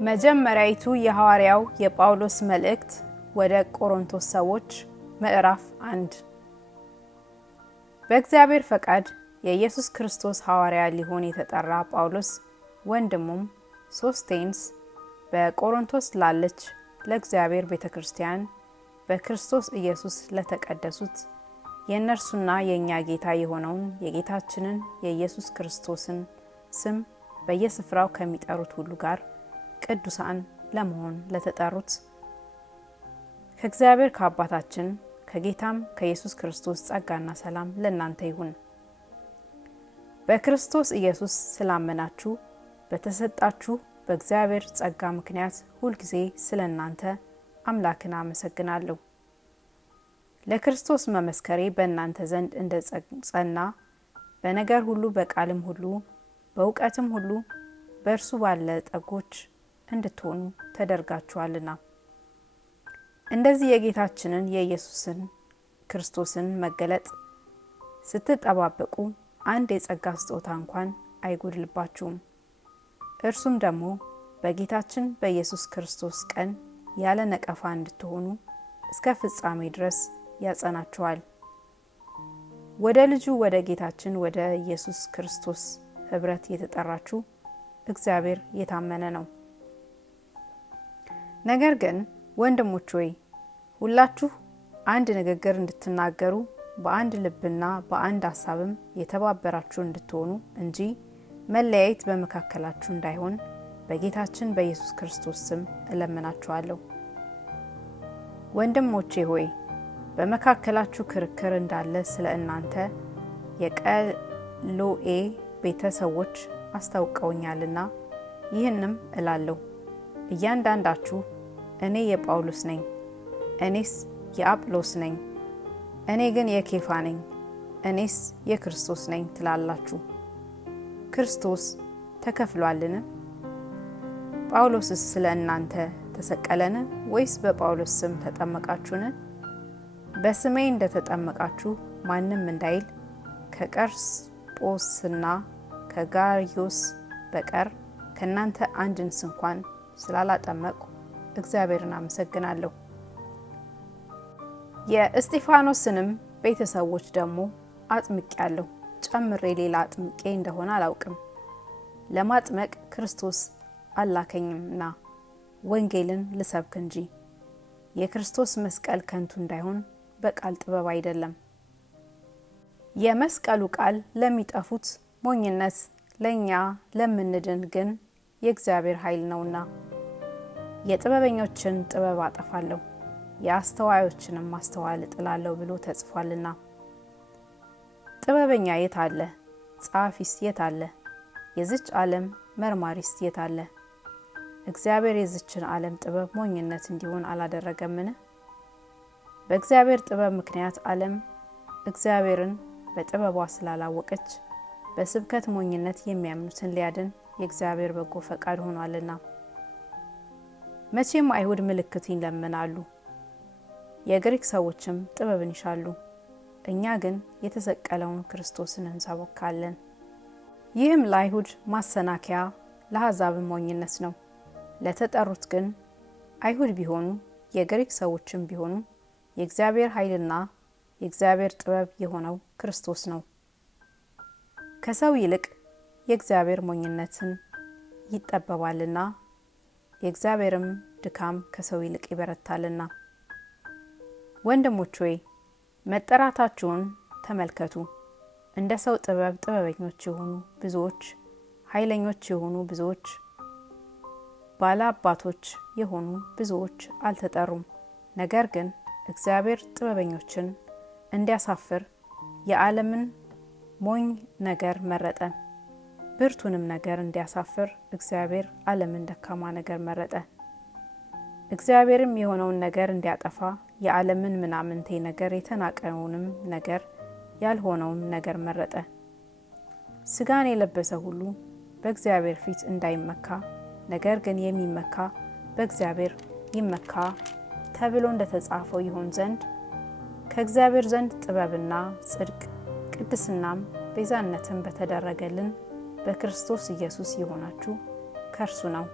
መጀመሪያይቱ የሐዋርያው የጳውሎስ መልእክት ወደ ቆሮንቶስ ሰዎች ምዕራፍ 1። በእግዚአብሔር ፈቃድ የኢየሱስ ክርስቶስ ሐዋርያ ሊሆን የተጠራ ጳውሎስ ወንድሙም ሶስቴንስ በቆሮንቶስ ላለች ለእግዚአብሔር ቤተክርስቲያን በክርስቶስ ኢየሱስ ለተቀደሱት የእነርሱና የኛ ጌታ የሆነውን የጌታችንን የኢየሱስ ክርስቶስን ስም በየስፍራው ከሚጠሩት ሁሉ ጋር ቅዱሳን ለመሆን ለተጠሩት ከእግዚአብሔር ከአባታችን ከጌታም ከኢየሱስ ክርስቶስ ጸጋና ሰላም ለእናንተ ይሁን። በክርስቶስ ኢየሱስ ስላመናችሁ በተሰጣችሁ በእግዚአብሔር ጸጋ ምክንያት ሁልጊዜ ስለእናንተ አምላክን አመሰግናለሁ። ለክርስቶስ መመስከሬ በእናንተ ዘንድ እንደ ጸና በነገር ሁሉ በቃልም ሁሉ በእውቀትም ሁሉ በእርሱ ባለ ጠጎች እንድትሆኑ ተደርጋችኋልና እንደዚህ የጌታችንን የኢየሱስን ክርስቶስን መገለጥ ስትጠባበቁ አንድ የጸጋ ስጦታ እንኳን አይጎድልባችሁም። እርሱም ደግሞ በጌታችን በኢየሱስ ክርስቶስ ቀን ያለ ነቀፋ እንድትሆኑ እስከ ፍጻሜ ድረስ ያጸናችኋል። ወደ ልጁ ወደ ጌታችን ወደ ኢየሱስ ክርስቶስ ህብረት የተጠራችሁ እግዚአብሔር የታመነ ነው። ነገር ግን ወንድሞች ሆይ ሁላችሁ አንድ ንግግር እንድትናገሩ በአንድ ልብና በአንድ ሐሳብም የተባበራችሁ እንድትሆኑ እንጂ መለያየት በመካከላችሁ እንዳይሆን በጌታችን በኢየሱስ ክርስቶስ ስም እለምናችኋለሁ። ወንድሞቼ ሆይ በመካከላችሁ ክርክር እንዳለ ስለ እናንተ የቀሎኤ ቤተሰቦች አስታውቀውኛልና ይህንም እላለሁ፣ እያንዳንዳችሁ እኔ የጳውሎስ ነኝ፣ እኔስ የአጵሎስ ነኝ፣ እኔ ግን የኬፋ ነኝ፣ እኔስ የክርስቶስ ነኝ ትላላችሁ። ክርስቶስ ተከፍሏልን? ጳውሎስስ ስለ እናንተ ተሰቀለን? ወይስ በጳውሎስ ስም ተጠመቃችሁን? በስሜ እንደተጠመቃችሁ ማንም እንዳይል ከቀርስጶስና ከጋርዮስ በቀር ከናንተ አንድንስ እንኳን ስላላጠመቅኩ እግዚአብሔርን አመሰግናለሁ። የእስጢፋኖስንም ቤተሰቦች ደግሞ አጥምቄያለሁ፣ ጨምሬ ሌላ አጥምቄ እንደሆነ አላውቅም። ለማጥመቅ ክርስቶስ አላከኝምና ወንጌልን ልሰብክ እንጂ የክርስቶስ መስቀል ከንቱ እንዳይሆን በቃል ጥበብ አይደለም። የመስቀሉ ቃል ለሚጠፉት ሞኝነት፣ ለኛ ለምንድን ግን የእግዚአብሔር ኃይል ነውና። የጥበበኞችን ጥበብ አጠፋለሁ፣ የአስተዋዮችንም ማስተዋል እጥላለሁ ብሎ ተጽፏልና። ጥበበኛ የት አለ? ጸሐፊስ የት አለ? የዚች ዓለም መርማሪስ የት አለ? እግዚአብሔር የዚችን ዓለም ጥበብ ሞኝነት እንዲሆን አላደረገምን? በእግዚአብሔር ጥበብ ምክንያት ዓለም እግዚአብሔርን በጥበቧ ስላላወቀች በስብከት ሞኝነት የሚያምኑትን ሊያድን የእግዚአብሔር በጎ ፈቃድ ሆኗልና። መቼም አይሁድ ምልክትን ይለምናሉ፣ የግሪክ ሰዎችም ጥበብን ይሻሉ። እኛ ግን የተሰቀለውን ክርስቶስን እንሰብካለን። ይህም ለአይሁድ ማሰናከያ ለአሕዛብም ሞኝነት ነው። ለተጠሩት ግን አይሁድ ቢሆኑ የግሪክ ሰዎችም ቢሆኑ የእግዚአብሔር ኃይልና የእግዚአብሔር ጥበብ የሆነው ክርስቶስ ነው። ከሰው ይልቅ የእግዚአብሔር ሞኝነትን ይጠበባልና የእግዚአብሔርም ድካም ከሰው ይልቅ ይበረታልና። ወንድሞች ሆይ መጠራታችሁን ተመልከቱ። እንደ ሰው ጥበብ ጥበበኞች የሆኑ ብዙዎች፣ ኃይለኞች የሆኑ ብዙዎች፣ ባለአባቶች የሆኑ ብዙዎች አልተጠሩም። ነገር ግን እግዚአብሔር ጥበበኞችን እንዲያሳፍር የዓለምን ሞኝ ነገር መረጠ። ብርቱንም ነገር እንዲያሳፍር እግዚአብሔር ዓለምን ደካማ ነገር መረጠ። እግዚአብሔርም የሆነውን ነገር እንዲያጠፋ የዓለምን ምናምንቴ ነገር የተናቀውንም ነገር ያልሆነውን ነገር መረጠ። ሥጋን የለበሰ ሁሉ በእግዚአብሔር ፊት እንዳይመካ፣ ነገር ግን የሚመካ በእግዚአብሔር ይመካ ተብሎ እንደተጻፈው ይሆን ዘንድ ከእግዚአብሔር ዘንድ ጥበብና ጽድቅ ቅድስናም ቤዛነትም በተደረገልን በክርስቶስ ኢየሱስ የሆናችሁ ከእርሱ ነው።